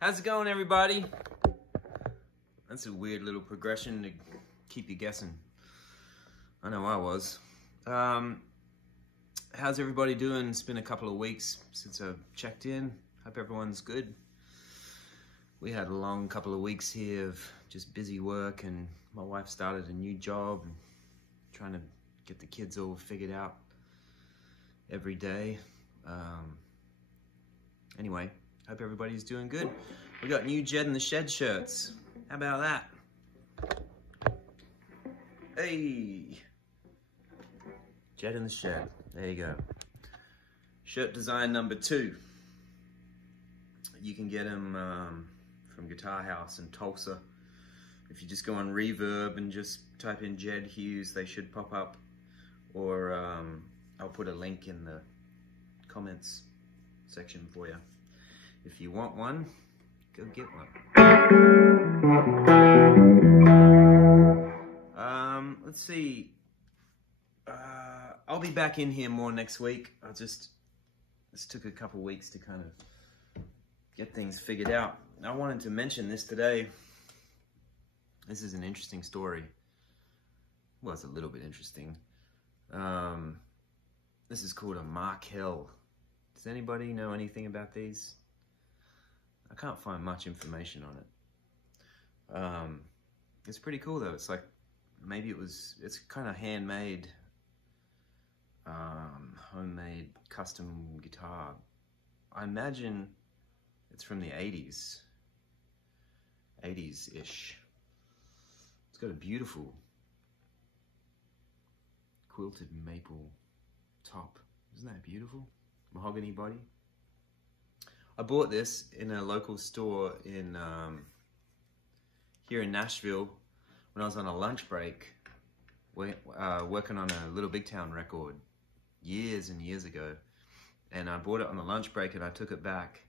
How's it going, everybody? That's a weird little progression to keep you guessing. I know I was. How's everybody doing? It's been a couple of weeks since I've checked in. Hope everyone's good. We had a long couple of weeks here of just busy work, and my wife started a new job and trying to get the kids all figured out every day. Anyway, hope everybody's doing good. We got new Jedd in the Shed shirts. How about that? Hey! Jedd in the Shed. There you go. Shirt design number 2. You can get them from Guitar House in Tulsa. If you just go on Reverb and just type in Jedd Hughes, they should pop up. Or I'll put a link in the comments section for you. If you want one, go get one. Let's see. I'll be back in here more next week. This took a couple weeks to kind of get things figured out. I wanted to mention this today. This is an interesting story. Well, it's a little bit interesting. This is called a Markel. Does anybody know anything about these? I can't find much information on it. It's pretty cool though. It's like, it's kind of handmade, homemade custom guitar. I imagine it's from the 80s-ish. It's got a beautiful quilted maple top. Isn't that beautiful? Mahogany body. I bought this in a local store in here in Nashville when I was on a lunch break, working on a Little Big Town record years and years ago. And I bought it on the lunch break, and I took it back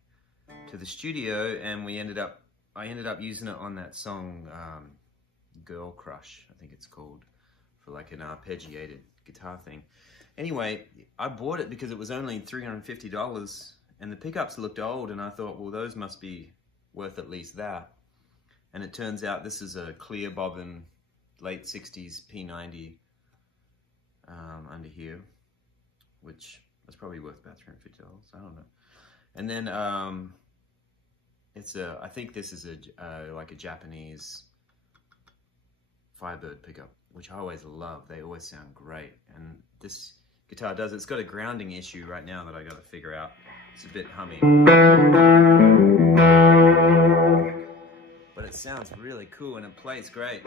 to the studio, and I ended up using it on that song Girl Crush, I think it's called, for like an arpeggiated guitar thing. Anyway, I bought it because it was only $350, and the pickups looked old, and I thought, well, those must be worth at least that. And it turns out this is a clear bobbin, late 60s P90 under here, which was probably worth about $350, I don't know. And then I think this is like a Japanese Firebird pickup, which I always love. They always sound great. And this guitar does. It's got a grounding issue right now that I got to figure out. It's a bit hummy. But it sounds really cool and it plays great.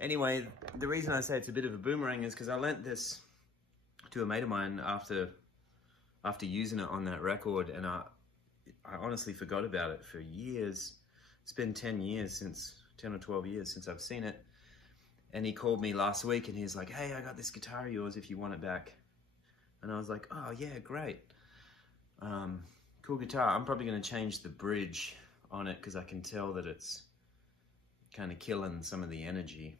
Anyway, the reason I say it's a bit of a boomerang is because I lent this to a mate of mine after using it on that record, and I honestly forgot about it for years. It's been 10 or 12 years since I've seen it. And he called me last week and he's like, hey, I got this guitar of yours if you want it back. And I was like, oh yeah, great. Cool guitar. I'm probably gonna change the bridge on it because I can tell that it's kind of killing some of the energy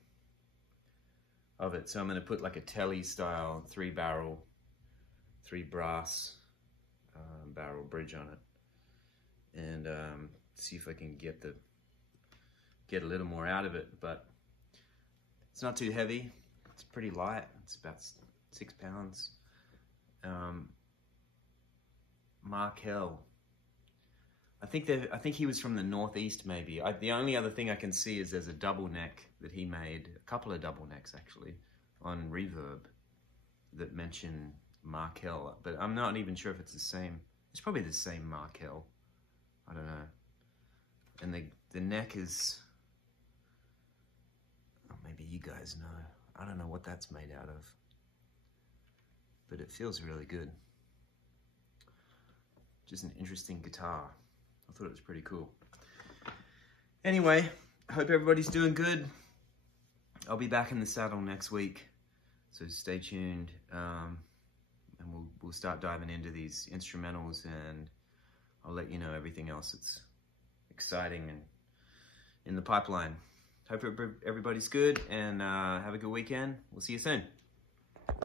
of it. So I'm gonna put like a Telly style 3-barrel, 3-brass barrel bridge on it, and see if I can get a little more out of it. But it's not too heavy. It's pretty light. It's about 6 pounds. Markel. I think he was from the Northeast, maybe. The only other thing I can see is there's a double neck that he made, a couple of double necks actually, on Reverb that mention Markel, but I'm not even sure if it's the same. It's probably the same Markel. I don't know. And the neck is, oh, maybe you guys know. I don't know what that's made out of, but it feels really good. Just an interesting guitar. I thought it was pretty cool. Anyway, I hope everybody's doing good. I'll be back in the saddle next week, so stay tuned, and we'll start diving into these instrumentals, and I'll let you know everything else that's exciting and in the pipeline. Hope everybody's good, and have a good weekend. We'll see you soon.